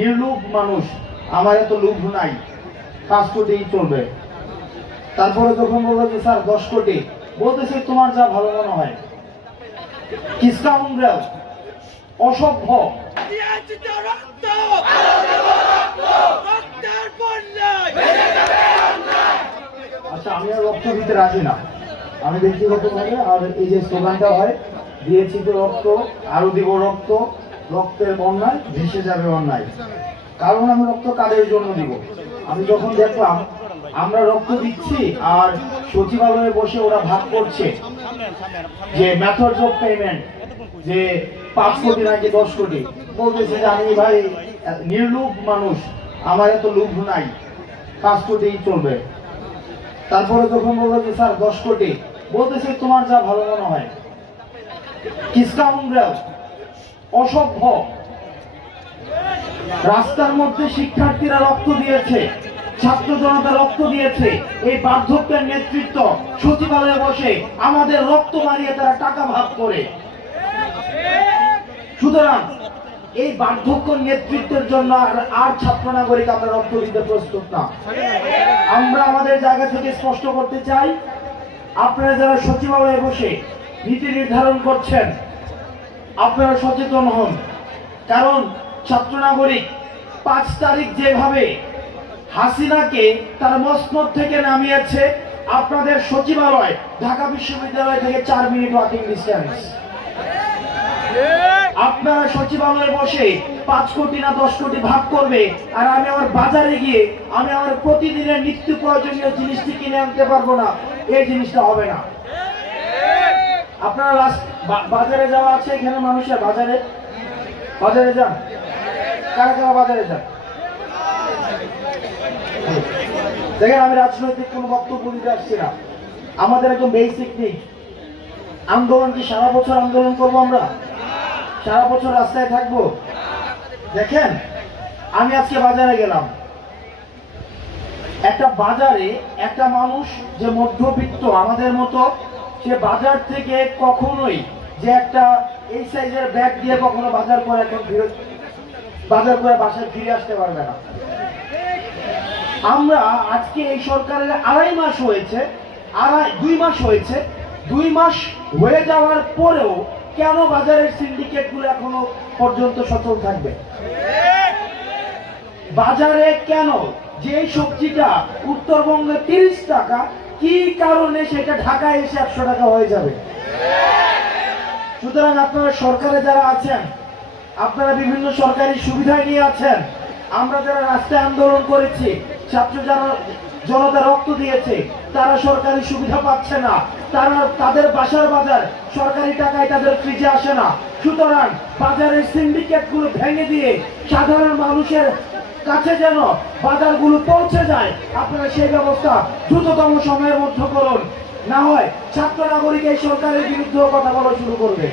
নির্লোভ মানুষ, আমার এত লোভ নাই, 5 কোটি চলবে। তারপরে যখন বললো যে স্যার 10 কোটি, বলতেছে তোমার যা ভালো মনে হয়। কিসকা উমরাল অসভ্য। আচ্ছা, আমি আর রক্ত দিতে রাজি না, আমি ব্যক্তিগতভাবে। আর এই যে স্লোগানটা হয়, দিয়েছি তো রক্ত, আরো দিব রক্ত, রক্তের বন্যায় ভেসে যাবে অন্যায়। কারণ আমি রক্ত কাদের জন্য দিব? আমি যখন দেখলাম আমরা রক্ত দিচ্ছি আর সচিবালয়ে বসে ওরা ভাগ করছে যে মেথডস অফ পেমেন্ট, যে 5 কোটি নাকি 10 কোটি, বলতেছে যে আমি ভাই নির্লোভ মানুষ, আমার এত লোভ নাই, 5 কোটি চলবে। তারপরে যখন বললো যে স্যার 10 কোটি, বলতেছে তোমার যা ভালো মনে হয়। কিসকা উমরাল অসভ্য। রাস্তার মধ্যে শিক্ষার্থীরা রক্ত দিয়েছে, ছাত্র জনতা রক্ত দিয়েছে, এই বার্ধক্যের নেতৃত্ব সচিবালয়ে বসে আমাদের রক্ত মারিয়ে তারা টাকা ভাগ করে। সুতরাং এই বার্ধক্য নেতৃত্বের জন্য আর ছাত্র নাগরিক আমরা রক্ত দিতে প্রস্তুত না। আমরা আমাদের জায়গা থেকে স্পষ্ট করতে চাই, আপনারা যারা সচিবালয়ে বসে নীতি নির্ধারণ করছেন, আপনারা সচেতন হন। কারণ ছাত্র নাগরিক 5 তারিখ যেভাবে হাসিনাকে তার মসনদ থেকে নামিয়েছে, আপনাদের সচিবালয় ঢাকা বিশ্ববিদ্যালয় থেকে 4 মিনিট ওয়াকিং ডিস্টেন্স। আপনারা সচিবালয়ে বসে 5 কোটি না 10 কোটি ভাগ করবে, আর আমি আমার বাজারে গিয়ে আমি আমার প্রতিদিনের নিত্য প্রয়োজনীয় জিনিসটি কিনে আনতে পারবো না, এই জিনিসটা হবে না। আপনারা বাজারে যাওয়া আছে, এখানে মানুষের বাজারে যান, কারা কারা বাজারে যান? দেখেন, আমি রাজনৈতিক কোন বক্তব্য দিতে আসছি না, আমাদের একদম বেসিক নিড। আন্দোলন কি সারা বছর আন্দোলন করবো? আমরা সারা বছর রাস্তায় থাকবো? দেখেন, আমি আজকে বাজারে গেলাম, একটা বাজারে একটা মানুষ যে মধ্যবিত্ত আমাদের মতো, সে বাজার থেকে কখনোই যে একটা এই সাইজের ব্যাগ দিয়ে কখনো বাজার করে এখন বাজার করে বাসায় ফিরে আসতে পারবে না। আমরা আজকে এই সরকারের 2.5 মাস হয়েছে, 2 মাস হয়েছে, 2 মাস হয়ে যাওয়ার পরেও কেন বাজারের সিন্ডিকেট গুলো এখনো পর্যন্ত সচল থাকবে? বাজারে কেন যে সবজিটা উত্তরবঙ্গে 30 টাকা, কি কারণে সেটা ঢাকায় এসে 100 টাকা হয়ে যাবে? সুতরাং আপনারা সরকারে যারা আছেন, আপনারা বিভিন্ন সরকারি সুবিধায় নিয়ে আছেন, আমরা যারা রাস্তায় আন্দোলন করেছি, ছাত্র জনতা রক্ত দিয়েছে, তারা সরকারি সুবিধা পাচ্ছে না, তাদের বাসার বাজার সরকারি টাকায় তাদের ফ্রিজে আসে না। সুতরাং বাজারের সিন্ডিকেট গুলো ভেঙে দিয়ে সাধারণ মানুষের কাছে যেন বাজারগুলো পৌঁছে যায়, আপনারা সেই ব্যবস্থা দ্রুততম সময়ের মধ্যে করুন। না হয় ছাত্র নাগরিক এই সরকারের বিরুদ্ধে কথা বলা শুরু করবে।